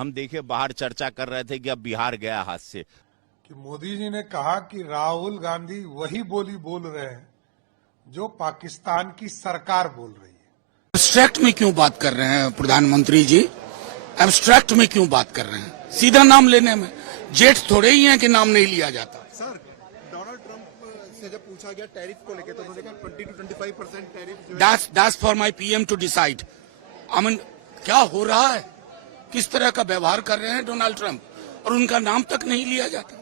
हम देखे बाहर चर्चा कर रहे थे कि अब बिहार गया हाथ से। कि मोदी जी ने कहा कि राहुल गांधी वही बोली बोल रहे हैं जो पाकिस्तान की सरकार बोल रही है। एब्स्ट्रैक्ट में क्यों बात कर रहे हैं प्रधानमंत्री जी? एब्स्ट्रैक्ट में क्यों बात कर रहे हैं? सीधा नाम लेने में जेठ थोड़े ही हैं कि नाम नहीं लिया जाता। सर, डोनाल्ड ट्रंप से जब पूछा गया टैरिफ को लेकर तो उन्होंने कहा 20 to 25% tariff. That's for my PM to decide. I mean क्या हो रहा है, किस तरह का व्यवहार कर रहे हैं डोनाल्ड ट्रंप, और उनका नाम तक नहीं लिया जाता।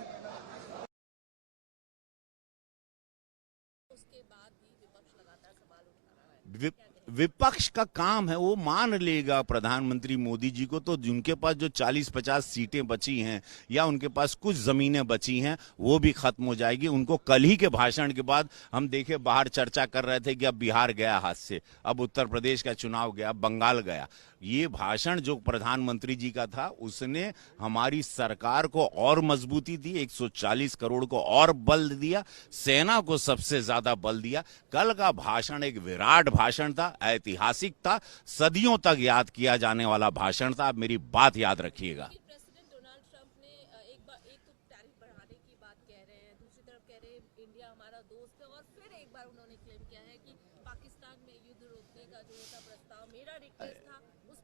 विपक्ष का काम है, वो मान लेगा प्रधानमंत्री मोदी जी को। तो जिनके पास जो 40-50 सीटें बची हैं या उनके पास कुछ जमीनें बची हैं वो भी खत्म हो जाएगी। उनको कल ही के भाषण के बाद हम देखे बाहर चर्चा कर रहे थे कि अब बिहार गया हाथ से, अब उत्तर प्रदेश का चुनाव गया, बंगाल गया। ये भाषण जो प्रधानमंत्री जी का था उसने हमारी सरकार को और मजबूती दी, 140 करोड़ को और बल दिया, सेना को सबसे ज्यादा बल दिया। कल का भाषण एक विराट भाषण था, ऐतिहासिक था, सदियों तक याद किया जाने वाला भाषण था। आप मेरी बात याद रखिएगा। प्रेसिडेंट डोनाल्ड ट्रंप ने एक तो टैरिफ बढ़ाने की बात कह रहे हैं, दूसरी तरफ कह रहे हैं इंडिया हमारा दोस्त है, और फिर एक बार उन्होंने क्लेम किया है कि पाकिस्तान में युद्ध रोकने का जो था प्रस्ताव मेरा रिक्वेस्ट था।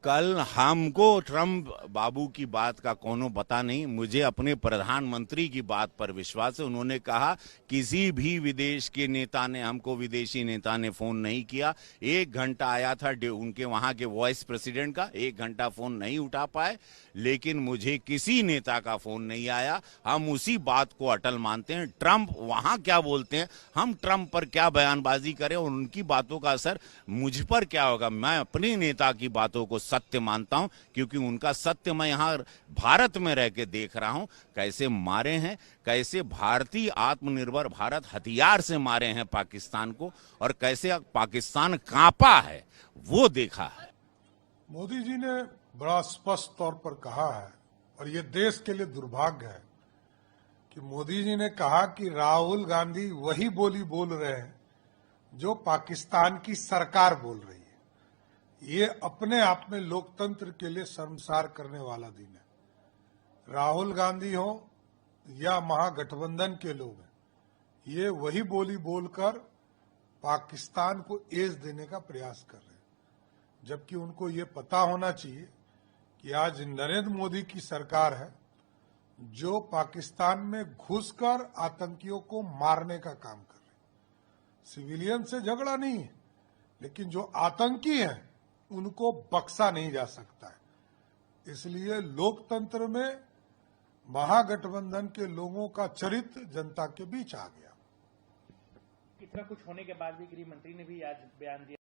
कल हमको ट्रंप बाबू की बात का कोनो पता नहीं, मुझे अपने प्रधानमंत्री की बात पर विश्वास है। उन्होंने कहा किसी भी विदेश के नेता ने, हमको विदेशी नेता ने फोन नहीं किया। 1 घंटा आया था उनके वहां के वाइस प्रेसिडेंट का, 1 घंटा फोन नहीं उठा पाए, लेकिन मुझे किसी नेता का फोन नहीं आया। हम उसी बात को अटल मानते हैं। ट्रंप वहां क्या बोलते हैं, हम ट्रंप पर क्या बयानबाजी करें और उनकी बातों का असर मुझ पर क्या होगा। मैं अपने नेता की बातों को सत्य मानता हूं, क्योंकि उनका सत्य मैं यहां भारत में रह के देख रहा हूं। कैसे मारे हैं, कैसे भारतीय आत्मनिर्भर भारत हथियार से मारे हैं पाकिस्तान को, और कैसे पाकिस्तान कांपा है वो देखा है। मोदी जी ने बड़ा स्पष्ट तौर पर कहा है, और ये देश के लिए दुर्भाग्य है कि मोदी जी ने कहा कि राहुल गांधी वही बोली बोल रहे हैं जो पाकिस्तान की सरकार बोल रही है। ये अपने आप में लोकतंत्र के लिए शर्मसार करने वाला दिन है। राहुल गांधी हो या महागठबंधन के लोग हैं, ये वही बोली बोलकर पाकिस्तान को एज देने का प्रयास कर रहे हैं, जबकि उनको ये पता होना चाहिए कि आज नरेंद्र मोदी की सरकार है जो पाकिस्तान में घुसकर आतंकियों को मारने का काम कर रही है। सिविलियन से झगड़ा नहीं है, लेकिन जो आतंकी हैं उनको बख्शा नहीं जा सकता है। इसलिए लोकतंत्र में महागठबंधन के लोगों का चरित्र जनता के बीच आ गया। इतना कुछ होने के बाद भी गृह मंत्री ने भी आज बयान दिया